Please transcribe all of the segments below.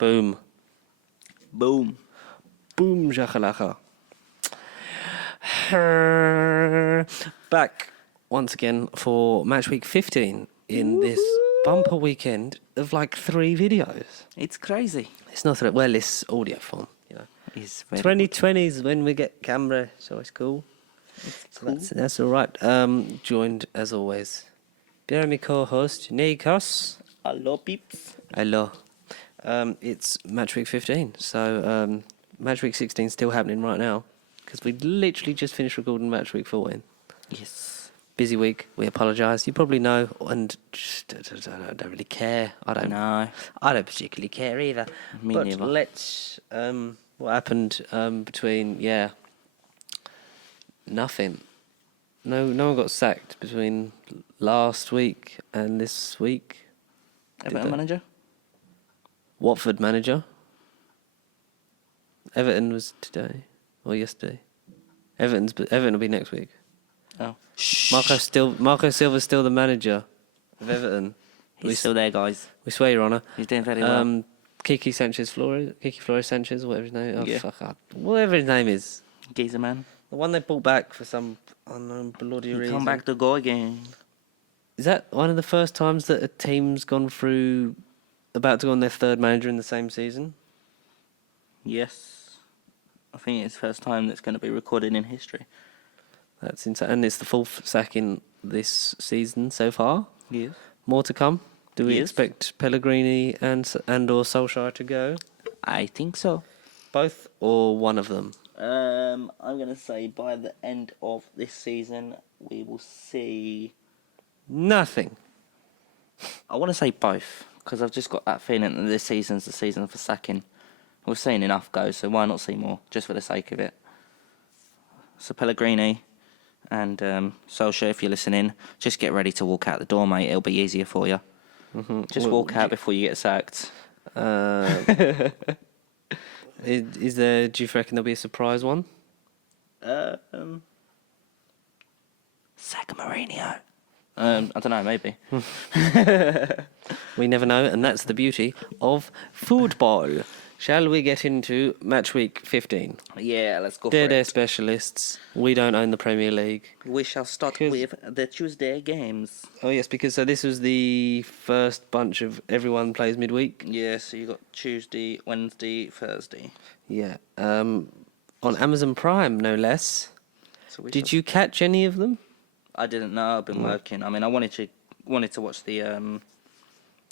Boom. Boom. Boom, shakalaka. Back once again for Matchweek 15 in this bumper weekend of like 3 videos. It's crazy. It's not well, it's audio form, you know. It's very 2020 is when we get camera, so it's cool. cool. That's all right. Joined as always by my co-host Nikos. Hello, peeps. Hello. It's Matchweek 15, so Matchweek 16 is still happening right now because we literally just finished recording Matchweek 14. Yes. Busy week. We apologise. You probably know, and just, I don't really care. I don't particularly care either. Me but neither. let's. What happened between nothing. No one got sacked between last week and this week. Everton manager? Watford manager. Everton was today or yesterday. Everton will be next week. Oh. Marco Silva's still the manager of Everton. He's still there, guys. We swear, Your Honour. He's doing very well. Kiki Flores Sanchez, whatever his name. Oh, Yeah. Whatever his name is. Geezer man. The one they brought back for some unknown bloody reason. Come back to go again. Is that one of the first times that a team's gone through, about to go on their third manager in the same season? Yes. I think it's the first time that's going to be recorded in history. That's insane. And it's the 4th sack in this season so far. Yes. More to come. Do we Yes. expect Pellegrini and or Solskjaer to go? I think so. Both or one of them? I'm going to say by the end of this season, we will see... Nothing. I want to say both, because I've just got that feeling that this season's the season for sacking. We've seen enough go, so why not see more, just for the sake of it. So Pellegrini and Solskjaer, if you're listening, just get ready to walk out the door, mate. It'll be easier for you. Mm-hmm. Just walk out before you get sacked. Is there? Do you reckon there'll be a surprise one? Sack Mourinho. I don't know, maybe. We never know, and that's the beauty of football. Shall we get into Matchweek 15? Yeah, let's go for They're it. specialists. We don't own the Premier League. We shall start with the Tuesday games. Oh yes, because this was the first bunch of everyone plays midweek. Yeah, so you got Tuesday, Wednesday, Thursday. Yeah. On Amazon Prime, no less. So Did you catch any of them? I didn't know. I've been working. I mean, I wanted to watch the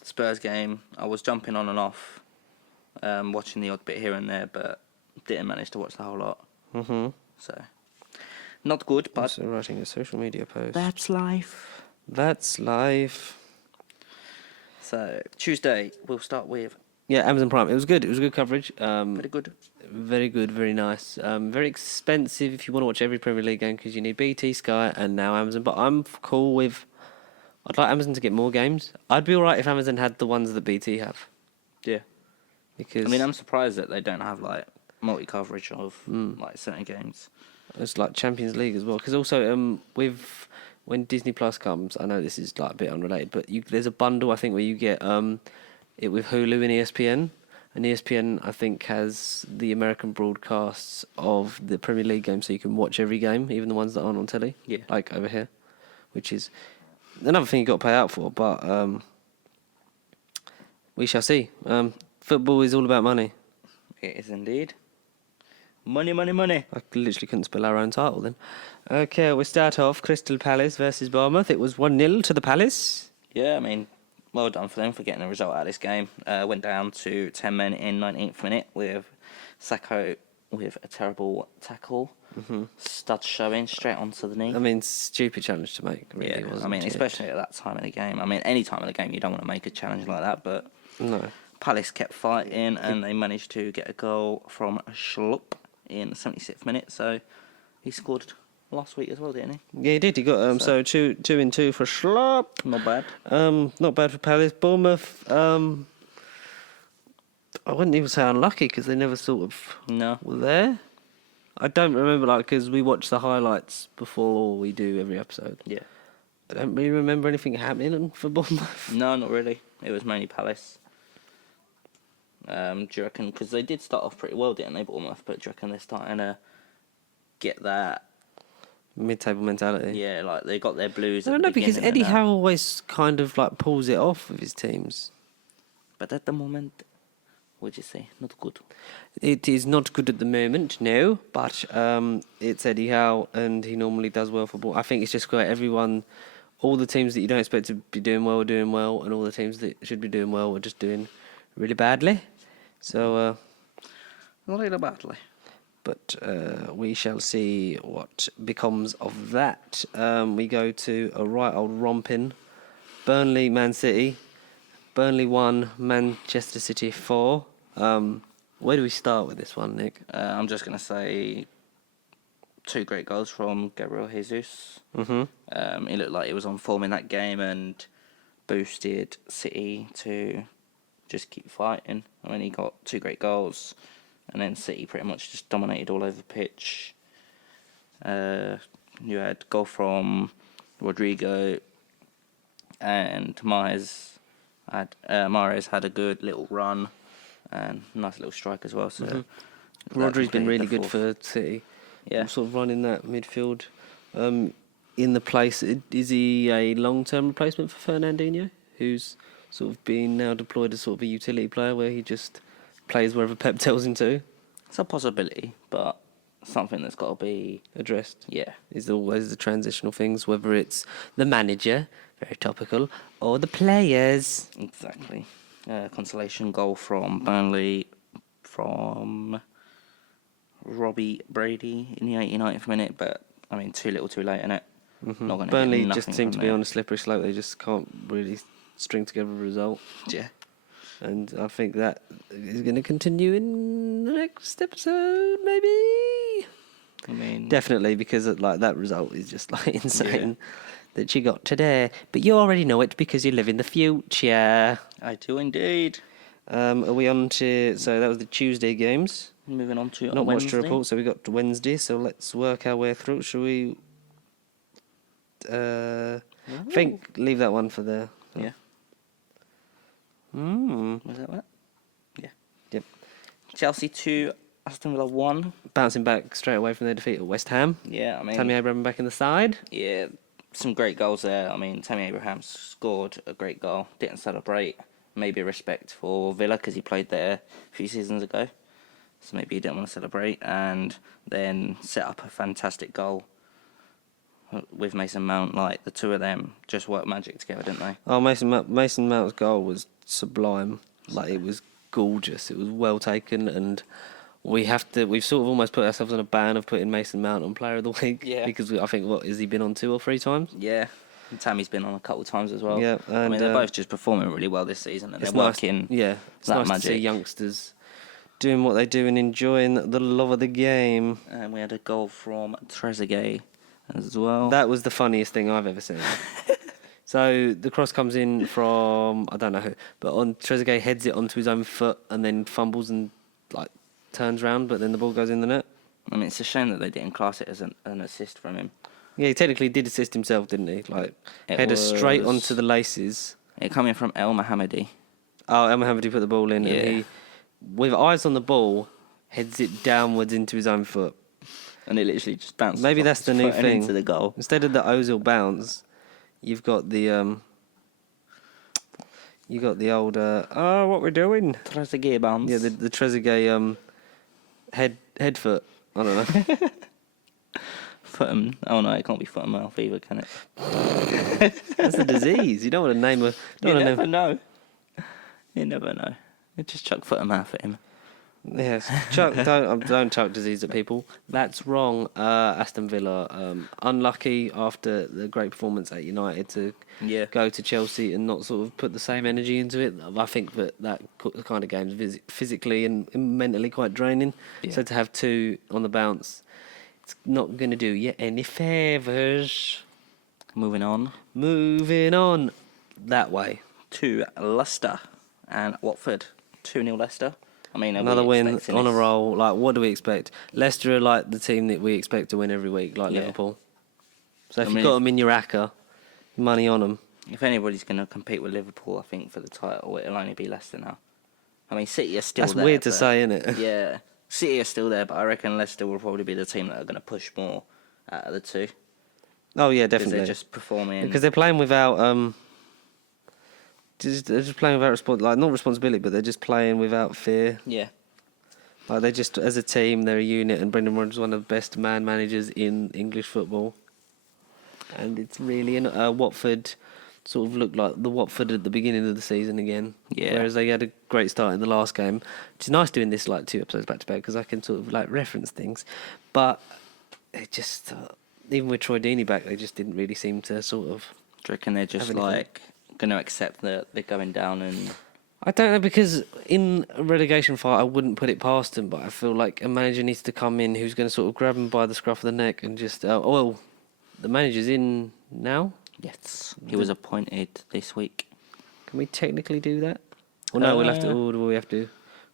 Spurs game. I was jumping on and off, watching the odd bit here and there, but didn't manage to watch the whole lot. Mm-hmm. So, not good, but... Also writing a social media post. That's life. That's life. So, Tuesday, we'll start with... Yeah, Amazon Prime. It was good. It was good coverage. Very good. Very good, very nice. Very expensive if you want to watch every Premier League game because you need BT, Sky, and now Amazon. But I'm cool with... I'd like Amazon to get more games. I'd be alright if Amazon had the ones that BT have. Yeah. Because I mean, I'm surprised that they don't have, like, multi-coverage of, like, certain games. it's like Champions League as well. Because also, when Disney Plus comes, I know this is like a bit unrelated, but there's a bundle, I think, where you get it with Hulu and ESPN. And ESPN, I think, has the American broadcasts of the Premier League games, so you can watch every game, even the ones that aren't on telly. Yeah. Like over here, which is another thing you got to pay out for. But we shall see. Football is all about money. It is indeed. Money, money, money. I literally couldn't spell our own title then. Okay, we start off Crystal Palace versus Bournemouth. It was 1-0 to the Palace. Yeah, I mean, well done for them for getting a result out of this game. Went down to 10 men in 19th minute with Sacco with a terrible tackle. Mm-hmm. Stud showing straight onto the knee. I mean, stupid challenge to make, really, wasn't it? I mean, especially at that time of the game. I mean, any time of the game you don't want to make a challenge like that, but No. Palace kept fighting and they managed to get a goal from Schlupp in the 76th minute. So he scored last week as well, didn't he? Yeah, he did. He got so 2-2 for Schlop. Not bad. Not bad for Palace. Bournemouth. I wouldn't even say unlucky because they never sort of were there. I don't remember because we watch the highlights before we do every episode. Yeah. I don't really remember anything happening for Bournemouth. No, not really. It was mainly Palace. Do you reckon? Because they did start off pretty well, didn't they, Bournemouth? But do you reckon they're starting to get that? Mid-table mentality. Yeah, like they got their blues. I don't know, because Eddie Howe always kind of like pulls it off with his teams. But at the moment, what'd you say? Not good. It is not good at the moment, no, but it's Eddie Howe, and he normally does well for ball. I think it's just quite everyone, all the teams that you don't expect to be doing well are doing well, and all the teams that should be doing well are just doing really badly. So, Not really badly. but we shall see what becomes of that. We go to a right old romping. Burnley, Man City. Burnley 1, Manchester City 4. Where do we start with this one, Nick? I'm just going to say 2 great goals from Gabriel Jesus. Mm-hmm. He looked like he was on form in that game and boosted City to just keep fighting. I mean, he got 2 great goals, and then City pretty much just dominated all over the pitch. You had goal from Rodrigo, and Mahrez had a good little run and nice little strike as well. So Rodri's been really good for City. Yeah. Sort of running that midfield. In the place, is he a long-term replacement for Fernandinho, who's sort of been now deployed as sort of a utility player where he just plays wherever Pep tells him to? It's a possibility, but something that's got to be Addressed. Yeah. Is always the transitional things, whether it's the manager, very topical, or the players. Exactly. Consolation goal from Burnley from Robbie Brady in the 89th minute, but I mean, too little too late, innit? Mm-hmm. Not gonna Burnley get just nothing seem from to be there. on a slippery slope. They just can't really string together a result. Yeah. And I think that is going to continue in the next episode, maybe. I mean, Definitely, because like that result is just like insane that you got today. But you already know it because you live in the future. I do indeed. Are we on to... So that was the Tuesday games. Moving on to Not much Wednesday. to report, so we got to Wednesday. So let's work our way through. Shall we... I think leave that one for the... Yeah. Was that what? Yeah. Yep. Chelsea 2, Aston Villa 1. Bouncing back straight away from their defeat at West Ham. Yeah, I mean... Tammy Abraham back in the side. Yeah, some great goals there. I mean, Tammy Abraham scored a great goal. Didn't celebrate. Maybe respect for Villa because he played there a few seasons ago. So maybe he didn't want to celebrate. And then set up a fantastic goal with Mason Mount. Like, the two of them just worked magic together, didn't they? Oh, Mason Mount's goal was sublime. Like, it was gorgeous. It was well taken, and we've sort of almost put ourselves on a ban of putting Mason Mount on Player of the Week. Yeah. Because I think, has he been on 2 or 3 times? Yeah. And Tammy's been on a couple of times as well. Yeah, I mean, and, they're both just performing really well this season, and they're It's nice, working it's that nice to see magic. youngsters doing what they do and enjoying the love of the game. And we had a goal from Trezeguet as well. That was the funniest thing I've ever seen. So the cross comes in from, I don't know who, but on Trezeguet heads it onto his own foot and then fumbles and like turns round, but then the ball goes in the net. I mean, it's a shame that they didn't class it as an assist from him. Yeah, he technically did assist himself, didn't he? Like, It header straight was- onto the laces. It coming from El Mohammadi. Oh, El Mohammadi put the ball in, Yeah. and he, with eyes on the ball, heads it downwards into his own foot. And it literally just bounced. Maybe off that's his the new foot and thing. into the goal. Instead of the Ozil bounce, you've got the old what we're doing? Trezeguet bounce. Yeah, the Trezeguet head foot. I don't know. Foot and oh no, it can't be foot and mouth either, can it? That's a disease. You don't want to name a. You Don't want to never name. know. You never know. You just chuck foot and mouth at him. Yes, don't chuck disease at people. That's wrong. Aston Villa, unlucky after the great performance at United to Yeah. go to Chelsea and not sort of put the same energy into it. I think that kind of game is physically and mentally quite draining. Yeah. So to have 2 on the bounce, it's not going to do you any favours. Moving on Moving on that way. to Leicester and Watford. 2-0 Leicester. I mean, are we Another win expecting on a this? roll. Like, what do we expect? Leicester are like the team that we expect to win every week, like Yeah. Liverpool. So if I you've mean- got them in your acca, money on them. If anybody's going to compete with Liverpool, I think for the title, it'll only be Leicester now. I mean, City are still That's there. weird to but- say, isn't it? Yeah, City are still there, but I reckon Leicester will probably be the team that are going to push more out of the two. Oh yeah, Because definitely. they're just performing. Because they're playing without they're just playing without not responsibility, but they're just playing without fear. Yeah. Like they just, as a team, they're a unit, and Brendan Rodgers is one of the best man managers in English football. And it's really Watford sort of looked like the Watford at the beginning of the season again. Yeah. Whereas they had a great start in the last game. It's nice doing this like 2 episodes back to back because I can sort of like reference things. But it just even with Troy Deeney back, they just didn't really seem to sort of. Do you reckon they're just Have anything. like going to accept that they're going down and. I don't know, because in a relegation fight, I wouldn't put it past them, but I feel like a manager needs to come in who's going to sort of grab them by the scruff of the neck and just, the manager's in now? Yes. He was appointed this week. Can we technically do that? Well, no, we'll have to, or do we have to?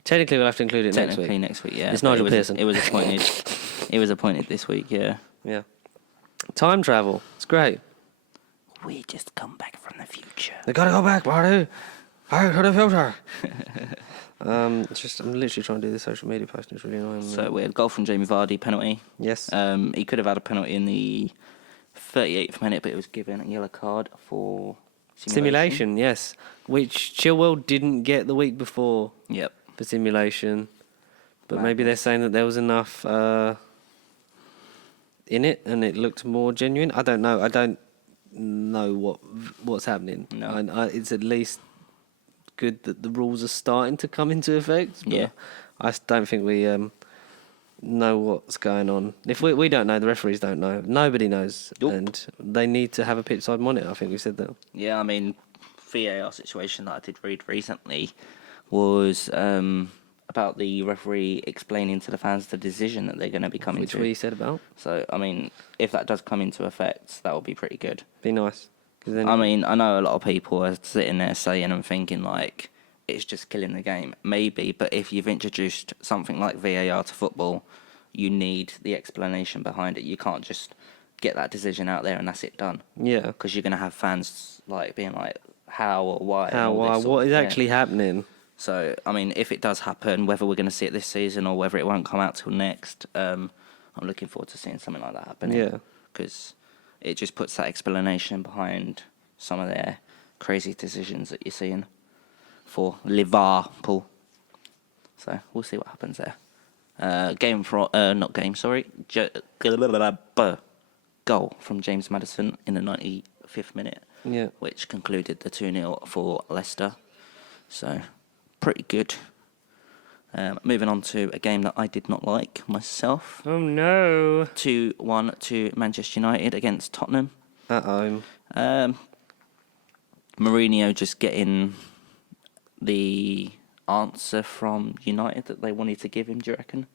Technically, we'll have to include it next week. Technically next week, yeah. It's but Nigel Pearson. It was appointed. It was appointed this week, yeah. Yeah. Time travel. It's great. We just come back from the future. They gotta go back, buddy. Back to the future. It's just, I'm literally trying to do the social media post. It's really annoying. So we had goal from Jamie Vardy, penalty. Yes. He could have had a penalty in the 38th minute, but it was given a yellow card for Simulation, yes. Which Chilwell didn't get the week before Yep. for simulation. But maybe they're saying that there was enough in it and it looked more genuine. I don't know. I don't know what's happening. No. It's at least good that the rules are starting to come into effect. But Yeah. I don't think we know what's going on. If we don't know, the referees don't know. Nobody knows. Nope. And they need to have a pitch side monitor. I think we said that. Yeah, I mean, VAR situation that I did read recently was about the referee explaining to the fans the decision that they're going to be coming Which to. we said about. So, I mean, if that does come into effect, that would be pretty good. Be nice. 'Cause then I mean, I know a lot of people are sitting there saying and thinking, like, it's just killing the game. Maybe, but if you've introduced something like VAR to football, you need the explanation behind it. You can't just get that decision out there and that's it done. yeah. Because you're going to have fans, like, being like, how or why? and How? all Why? this sort What of is thing. actually happening? So, I mean, if it does happen, whether we're going to see it this season or whether it won't come out till next, I'm looking forward to seeing something like that happen. Yeah. Because it just puts that explanation behind some of their crazy decisions that you're seeing for Liverpool. So, we'll see what happens there. Goal from James Maddison in the 95th minute. Yeah. Which concluded the 2-0 for Leicester. So, pretty good. Moving on to a game that I did not like myself. Oh no. 2-1 to Manchester United against Tottenham. Mourinho just getting the answer from United that they wanted to give him, do you reckon?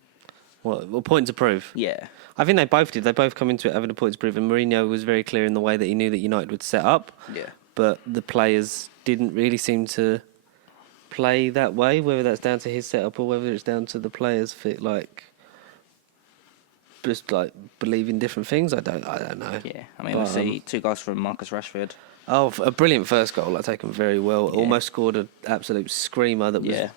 What? Well, point to prove. Yeah. I think they both did. They both come into it having a point to prove, and Mourinho was very clear in the way that he knew that United would set up. Yeah. But the players didn't really seem to play that way, whether that's down to his setup or whether it's down to the players fit, like just like believing different things. I don't know. Yeah. I mean, we'll see 2 goals from Marcus Rashford. Oh, a brilliant first goal. I take him very well. Yeah. Almost scored an absolute screamer that was Yeah.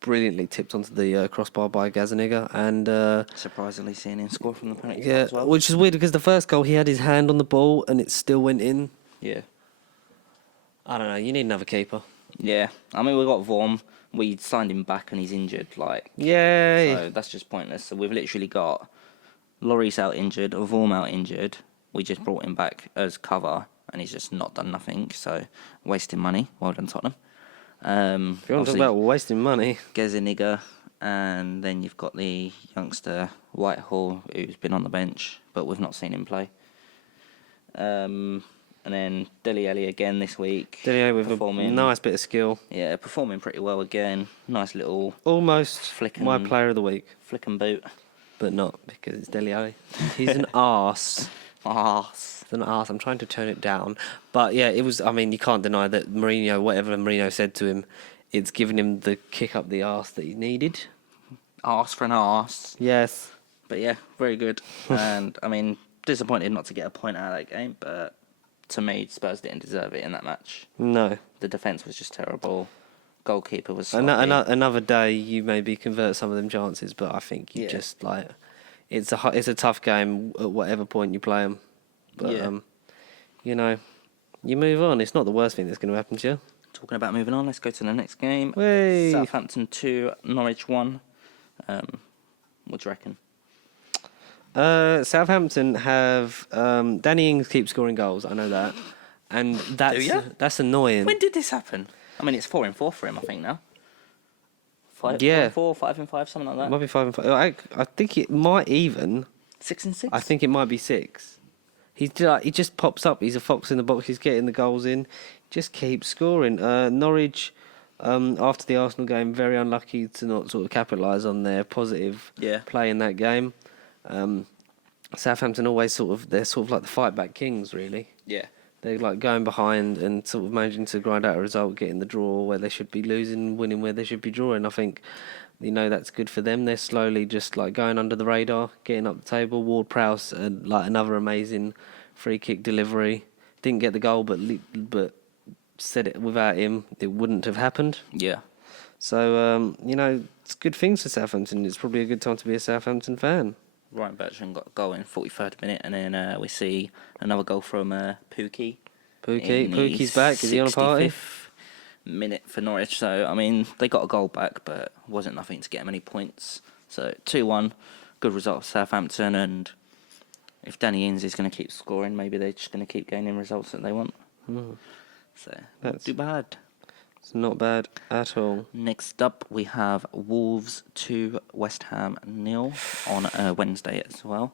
brilliantly tipped onto the crossbar by Gazaniga, and Surprisingly seeing him score from the penalty yeah, spot as well. which is weird because the first goal he had his hand on the ball and it still went in. Yeah. I don't know. You need another keeper. Yeah. I mean, we got Vorm. We signed him back and he's injured. Like, Yay! so that's just pointless. So we've literally got Lloris out injured, Vorm out injured. We just brought him back as cover and he's just not done nothing. So wasting money. Well done, Tottenham. If you want to talk Obviously, about wasting money, Gazaniga, and then you've got the youngster Whitehall who's been on the bench, but we've not seen him play. And then Dele Alli again this week. Dele with a performing, nice bit of skill. Yeah, performing pretty well again. Nice little Almost Flick my and- player of the week, flick and boot. but not because it's Dele Alli. He's an arse. Arse. He's an arse. I'm trying to tone it down, but yeah, it was. I mean, you can't deny that Mourinho, whatever Mourinho said to him, it's given him the kick up the arse that he needed. Arse for an arse. Yes. But yeah, very good. And I mean, disappointed not to get a point out of that game, but to me, Spurs didn't deserve it in that match. No. The defence was just terrible. goalkeeper was Another day, you maybe convert some of them chances, but I think you Yeah. just like it's a tough game at whatever point you play them. But you know, you move on. It's not the worst thing that's going to happen to you. Talking about moving on, let's go to the next game. Hey. Southampton 2, Norwich 1. What do you reckon? Southampton have Danny Ings keeps scoring goals. I know that, and that's annoying. When did this happen? I mean, it's 4 and 4 for him, I think now. 5 Yeah. 4 and 4, 5 and 5, something like It that. might be 5 and 5. I think it might even. 6 and 6. I think it might be 6. He just pops up. He's a fox in the box. He's getting the goals in. Just keeps scoring. Norwich, after the Arsenal game, very unlucky to not sort of capitalise on their positive play in that game. Southampton always they're sort of like the fight back kings, really. Yeah. They're like going behind and sort of managing to grind out a result, getting the draw where they should be losing, winning where they should be drawing. I think, that's good for them. They're slowly just like going under the radar, getting up the table. Ward-Prowse, like another amazing free kick delivery. Didn't get the goal, but said it without him, it wouldn't have happened. Yeah. So, it's good things for Southampton. It's probably a good time to be a Southampton fan. Ryan Bertrand got a goal in 43rd minute, and then we see another goal from Pookie. Pookie's back. Is he on a party? 65th minute for Norwich. So, I mean, they got a goal back, but wasn't nothing to get them any points. So, 2-1. Good result for Southampton, and if Danny Ings is going to keep scoring, maybe they're just going to keep gaining results that they want. So, not too bad. It's not bad at all. Next up, we have Wolves 2, West Ham 0 on Wednesday as well.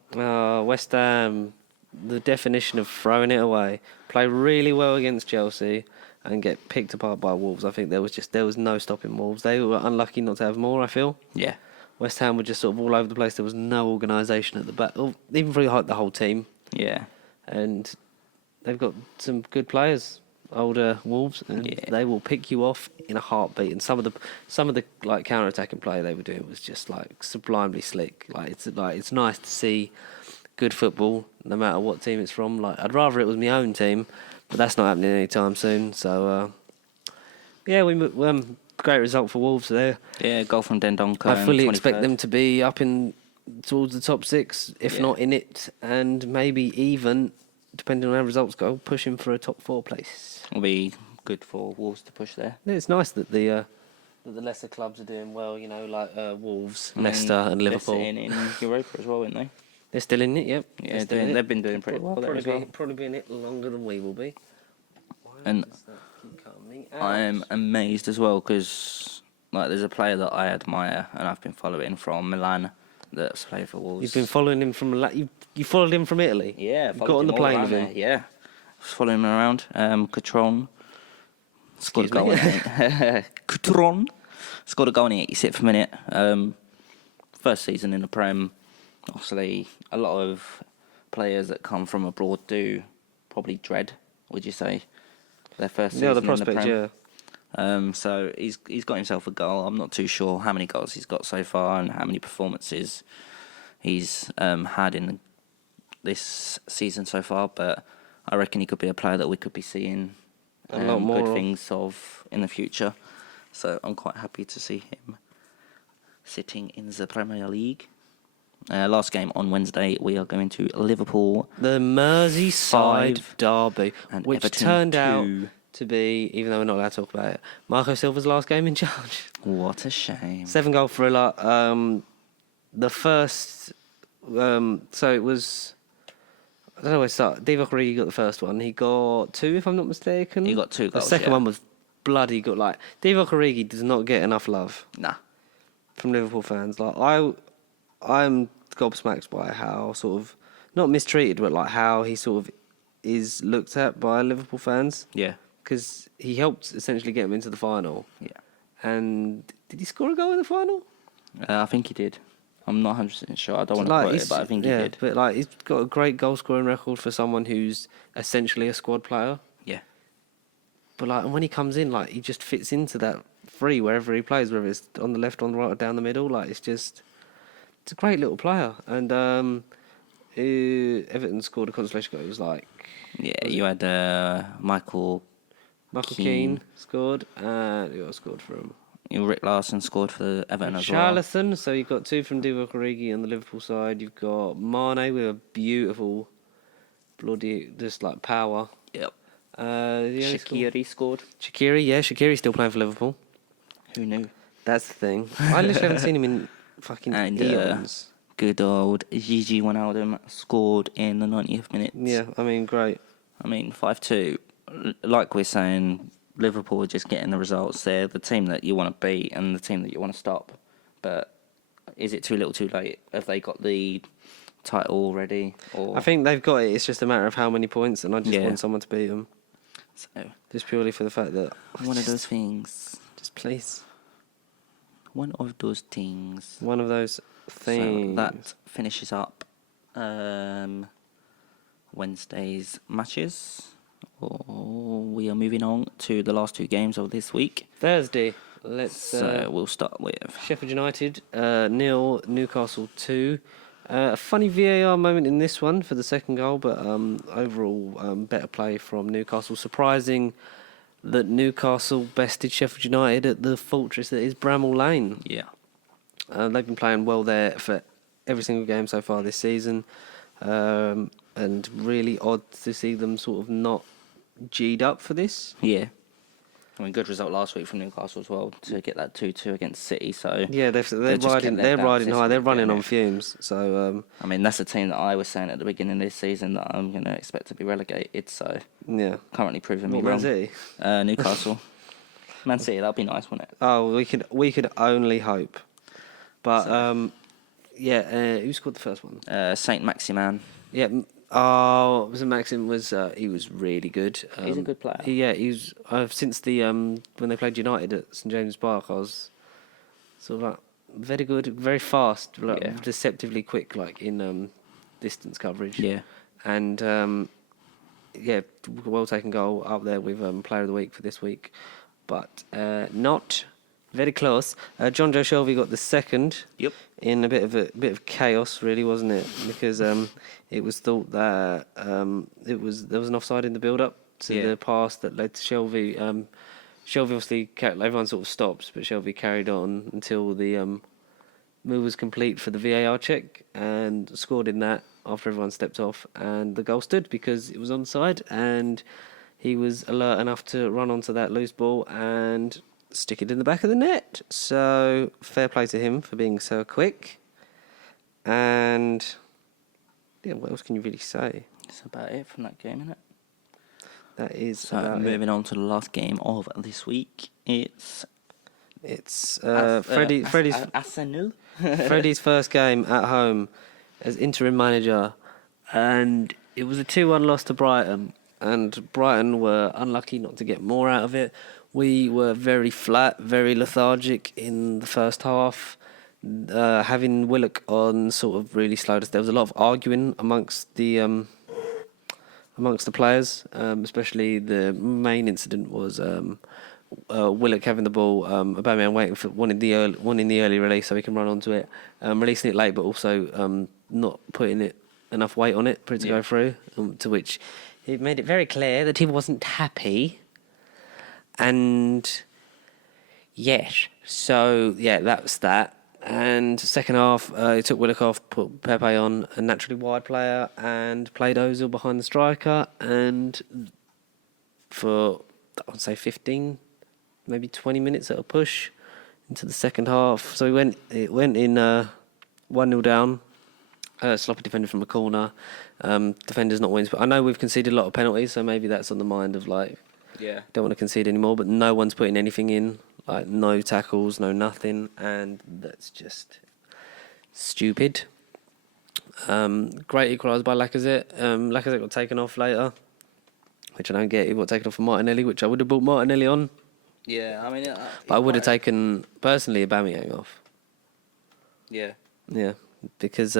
West Ham, the definition of throwing it away. Play really well against Chelsea and get picked apart by Wolves. I think there was no stopping Wolves. They were unlucky not to have more, I feel. Yeah. West Ham were just sort of all over the place. There was no organisation at the back, even for the whole team. Yeah. And they've got some good players. Older Wolves, and they will pick you off in a heartbeat. And some of the like counter-attacking play they were doing was just like sublimely slick. It's nice to see good football, no matter what team it's from. Like I'd rather it was my own team, but that's not happening anytime soon. So great result for Wolves there. Yeah, goal from Dendoncker. I fully expect them to be up in towards the top 6, if not in it, and maybe even, depending on how results go, pushing for a top 4 place. It'll be good for Wolves to push there. Yeah, it's nice that the lesser clubs are doing well, like Wolves, Leicester and Liverpool. They're sitting in Europa as well, aren't they? They're still in it, yep. Yeah, they've been doing pretty well there as well. Probably be in it longer than we will be. And I'm amazed as well because there's a player that I admire and I've been following from Milan that's played for Wolves. You've been following him from you followed him from Italy? Yeah, you got on the plane with him? Yeah, I was following him around. Catron scored a goal in Catron scored a goal in the 86th minute. First season in the Prem. Obviously, a lot of players that come from abroad do probably dread, would you say, their first season the prospect, in the Prem. So he's got himself a goal. I'm not too sure how many goals he's got so far and how many performances he's had in this season so far, but I reckon he could be a player that we could be seeing a lot more good things of in the future. So I'm quite happy to see him sitting in the Premier League. Last game on Wednesday, we are going to Liverpool. The Merseyside derby, which Everton turned 2. out to be, even though we're not allowed to talk about it, Marco Silva's last game in charge. What a shame. 7-goal thriller. The first, so it was, I don't know where to start. Divock Origi got the first one. He got 2, if I'm not mistaken. He got 2 goals. The second one was bloody good. Divock Origi does not get enough love. Nah. From Liverpool fans. I'm gobsmacked by how sort of, not mistreated, but how he sort of is looked at by Liverpool fans. Yeah. Because he helped essentially get him into the final. Yeah. And did he score a goal in the final? I think he did. I'm not 100% sure. I don't want to quote it, but I think he did. But he's got a great goal scoring record for someone who's essentially a squad player. Yeah. But and when he comes in, he just fits into that free wherever he plays, whether it's on the left, on the right, or down the middle. It's a great little player. And Everton scored a consolation goal. It was you had Michael Michael Keane scored, and who else scored for him? Rick Larson scored for Everton as well. Charlison, so you've got 2 from Divock Origi on the Liverpool side. You've got Mane with a beautiful, bloody, just like power. Yep. Shaqiri scored. Shaqiri's still playing for Liverpool. Who knew? That's the thing. I literally haven't seen him in fucking eons. Good old Gigi Wijnaldum scored in the 90th minute. Yeah, I mean, great. 5-2. Like we're saying, Liverpool are just getting the results. They're the team that you want to beat and the team that you want to stop. But is it too little too late? Have they got the title already? Or... I think they've got it. It's just a matter of how many points, and I just want someone to beat them. So, just purely for the fact that... One of those things. Just please. One of those things. One of those things. So that finishes up Wednesday's matches. We are moving on to the last 2 games of this week. Thursday. So we'll start with Sheffield United 0, Newcastle 2. A funny VAR moment in this one for the second goal, but overall better play from Newcastle. Surprising that Newcastle bested Sheffield United at the fortress that is Bramall Lane. Yeah. They've been playing well there for every single game so far this season. And really odd to see them sort of not G'd up for this. Yeah. Good result last week from Newcastle as well to get that 2-2 against City. So yeah, they're riding high. They're running on fumes. So that's a team that I was saying at the beginning of this season that I'm going to expect to be relegated. So yeah, currently proving me wrong. Man City? Newcastle, Man City. That'd be nice, wouldn't it? Oh, we could only hope. But who scored the first one? Saint Maximin. Yeah. Was it Maxim? He was really good. He's a good player. He's since the when they played United at St James's Park, I was sort of like very good, very fast, deceptively quick, like in distance coverage. Yeah, and well taken goal up there with Player of the Week for this week, but not very close. John Joe Shelvey got the second. Yep. In a bit of chaos, really, wasn't it? Because it was thought that there was an offside in the build-up to the pass that led to Shelvey. Shelvey obviously everyone sort of stops, but Shelvey carried on until the move was complete for the VAR check and scored in that after everyone stepped off, and the goal stood because it was onside, and he was alert enough to run onto that loose ball and stick it in the back of the net. So fair play to him for being so quick. And yeah, what else can you really say? That's about it from that game, isn't it? That is. So moving on to the last game of this week, it's Freddie's Arsenal. Freddie's first game at home as interim manager, and it was a 2-1 loss to Brighton. And Brighton were unlucky not to get more out of it. We were very flat, very lethargic in the first half. Having Willock on sort of really slowed us. There was a lot of arguing amongst the players, especially the main incident was Willock having the ball, Aubameyang waiting for wanting the early release so he can run onto it, releasing it late, but also not putting it enough weight on it for it to go through. To which he made it very clear that he wasn't happy. And yes, so that was that. And second half, he took Willock off, put Pepe on, a naturally wide player, and played Ozil behind the striker. And for I would say 15, maybe 20 minutes at a push into the second half. So it went in 1-0 down. Sloppy defender from a corner. Defenders not wins, but I know we've conceded a lot of penalties, so maybe that's on the mind of don't want to concede anymore, but no one's putting anything in, no tackles, no nothing, and that's just stupid. Great equaliser by Lacazette. Lacazette got taken off later, which I don't get. He got taken off for Martinelli, which I would have bought Martinelli on. Yeah, but I would have taken, personally, Aubameyang off. Yeah. Yeah, because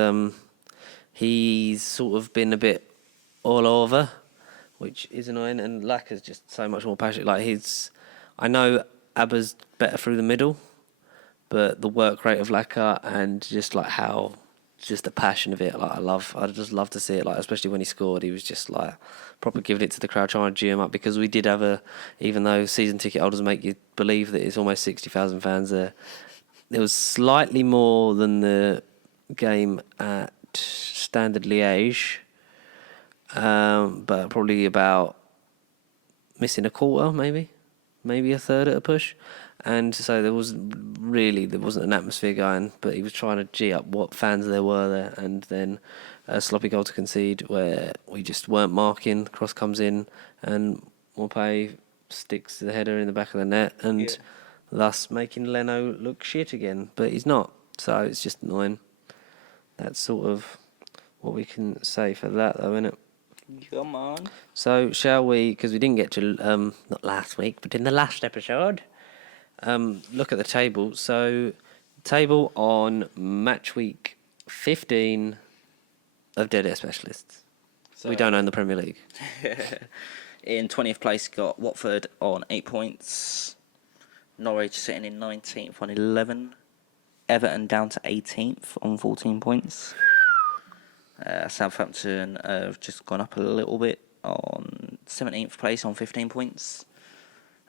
he's sort of been a bit all over, which is annoying, and Lacaz's just so much more passionate. I know Abba's better through the middle, but the work rate of Lacazette and just how just the passion of it. Like I just love to see it. Like especially when he scored, he was just like proper giving it to the crowd, trying to cheer him up because we did have even though season ticket holders make you believe that it's almost 60,000 fans there. There was slightly more than the game at Standard Liège, but probably about missing a quarter, maybe a third at a push. And so there wasn't an atmosphere going, but he was trying to G up what fans there were there. And then a sloppy goal to concede where we just weren't marking. Cross comes in and Morpay sticks the header in the back of the net and thus making Leno look shit again. But he's not, so it's just annoying. That's sort of what we can say for that, though, isn't it? Come on. So shall we, because we didn't get to, not last week, but in the last episode, look at the table. So, table on Matchweek 15 of Dead Air Specialists. So, we don't own the Premier League. In 20th place, got Watford on 8 points. Norwich sitting in 19th on 11. Everton down to 18th on 14 points. Southampton have just gone up a little bit on 17th place on 15 points.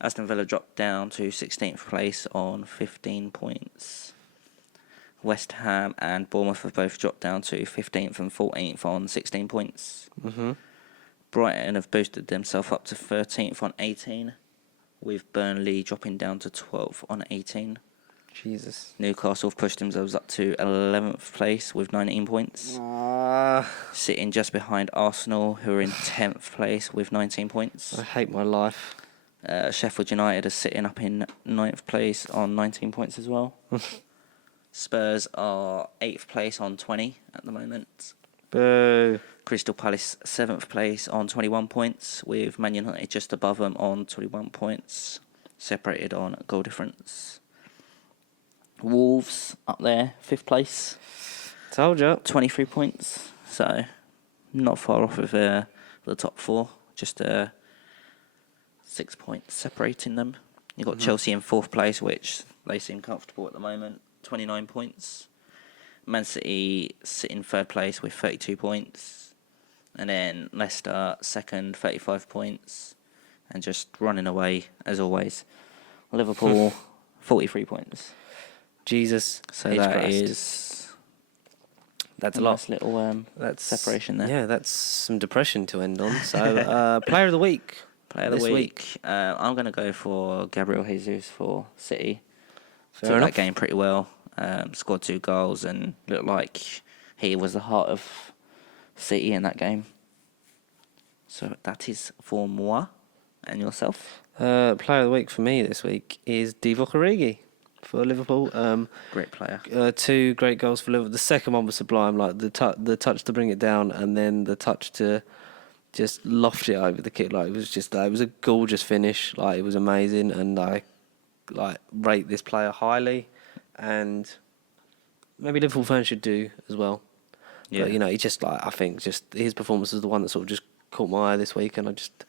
Aston Villa dropped down to 16th place on 15 points. West Ham and Bournemouth have both dropped down to 15th and 14th on 16 points. Mm-hmm. Brighton have boosted themselves up to 13th on 18, with Burnley dropping down to 12th on 18. Jesus. Newcastle have pushed themselves up to 11th place with 19 points. Sitting just behind Arsenal, who are in 10th place with 19 points. I hate my life. Sheffield United are sitting up in 9th place on 19 points as well. Spurs are 8th place on 20 at the moment. Boo. Crystal Palace 7th place on 21 points, with Man United just above them on 21 points, separated on goal difference. Wolves up there, 5th place. Told you. 23 points, so not far off of the top 4, just 6 points separating them. You've got Chelsea in 4th place, which they seem comfortable at the moment, 29 points. Man City sit in 3rd place with 32 points. And then Leicester 2nd, 35 points. And just running away, as always. Liverpool, 43 points. Jesus. So that's a a lot. nice little that's separation there. Yeah, that's some depression to end on. So, player of the week. Player of the week. I'm going to go for Gabriel Jesus for City. Fair Took enough. that game pretty well. Scored 2 goals and looked like he was the heart of City in that game. So that is for moi. And yourself? Player of the week for me this week is Divock Origi for Liverpool. Great player. 2 great goals for Liverpool. The second one was sublime, like the touch to bring it down, and then the touch to just loft it over the kick. Like it was a gorgeous finish. Like it was amazing, and I rate this player highly, and maybe Liverpool fans should do as well. Yeah. But he just I think just his performance is the one that sort of just caught my eye this week, and I just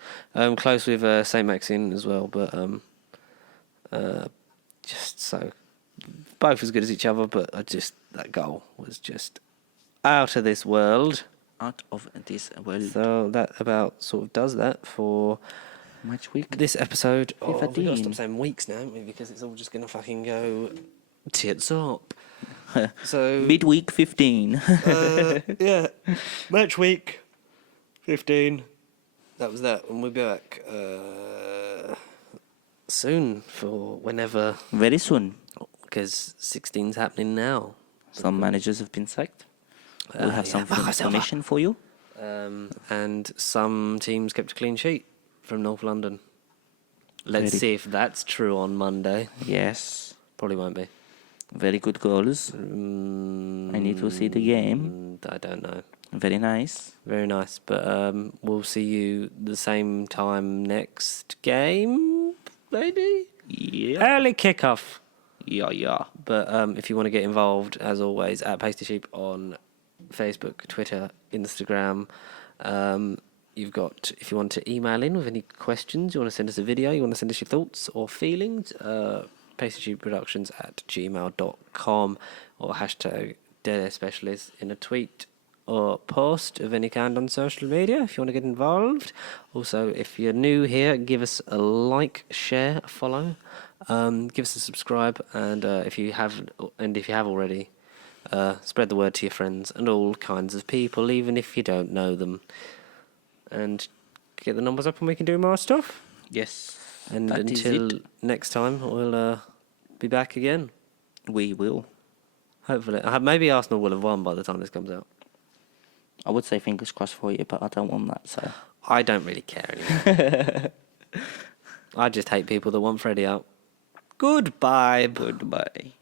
close with Saint Maxine as well, but just so both as good as each other, but that goal was just out of this world. Out of this world. So that about sort of does that for Matchweek. this episode. We've got to 15. stop saying weeks now, haven't we? Because it's all just going to fucking go tits up. So Midweek 15. yeah, match week 15. That was that, and we'll be back soon for whenever. Very soon. Because 16's happening now. Some managers have been sacked. We'll have some information for you. And some teams kept a clean sheet from North London. Let's Very. see if that's true on Monday. Yes. Probably won't be. Very good goals. I need to see the game. I don't know. Very nice. Very nice. But we'll see you the same time next game, maybe? Yeah. Early kickoff. Yeah. But if you want to get involved, as always, at Pasty Sheep on Facebook, Twitter, Instagram. You've got, if you want to email in with any questions, you want to send us a video, you want to send us your thoughts or feelings, pastytube productions@gmail.com or hashtag Dead Air Specialist in a tweet or post of any kind on social media if you want to get involved. Also, if you're new here, give us a like, share, a follow, give us a subscribe, and if you have already, spread the word to your friends and all kinds of people, even if you don't know them, and get the numbers up and we can do more stuff. Yes. And until next time, we'll be back again. We will. Hopefully. Maybe Arsenal will have won by the time this comes out. I would say fingers crossed for you, but I don't want that, so... I don't really care anymore. I just hate people that want Freddie out. Goodbye. Goodbye.